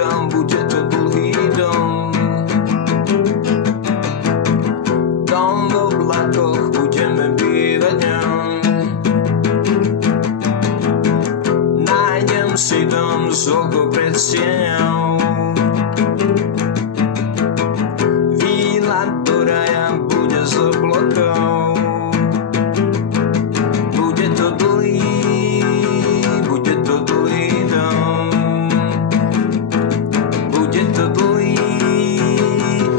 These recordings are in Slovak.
dom, bude to dlhý dom. Dom v oblakoch, budeme bývať ňom. Nájdem si dom s oko pred stieňou. Výlet do raja bude z oblakov. Bude to dlhý dom.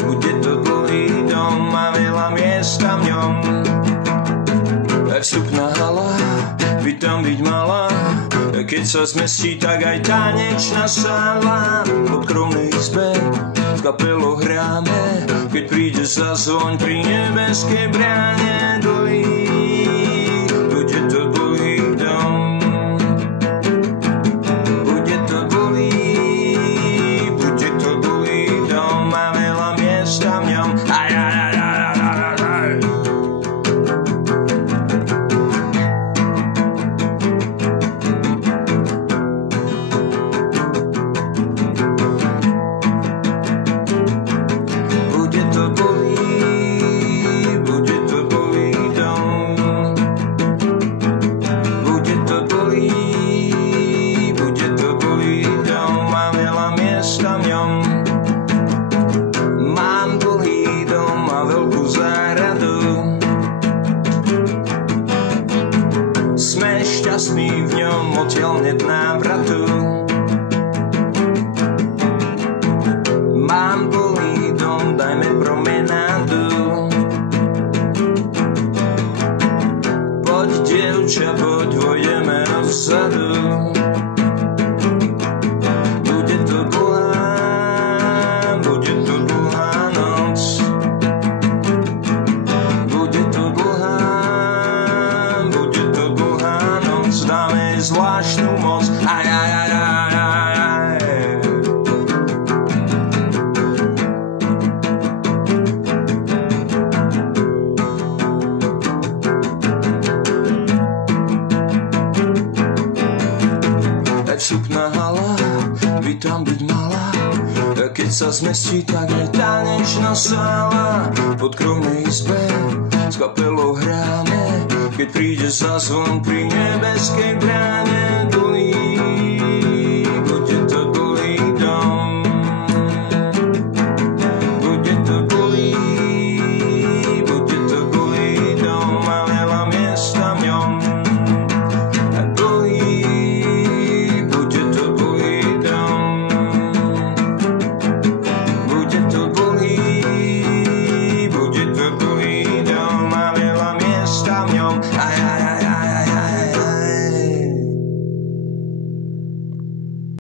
Bude to dlhý dom a veľa miesta v ňom. Vstupná hala by tam byť mala, keď sa zmestí, tak aj tanečná sála. V kromnej izbe v kapelo hráme, keď príde zazvoň pri nebeskej bráne. Bude to dlhý dom. Bude to dlhý dom a veľa miesta v ňom. Mám dlhý dom a veľkú záhradu. Sme šťastní v ňom, odtiaľ net návratu. Mám dlhý dom, dajme promenádu. Poď, dievča, poď, vojdeme odzadu. Bude to dlhá noc. Bude to dlhá noc. Dáme zvláštnu moc. Vstupná hala by tam byť mala, keď sa zmestí, tak aj tanečná sála. Pod kromnej izbe s kapelou hráme, keď príde zazvon pri nebeskej bráne. Bude to dlhý dom. Bude to dlhý dom a veľa miesta v ňom. Bude to dlhý dom a veľa miesta v ňom.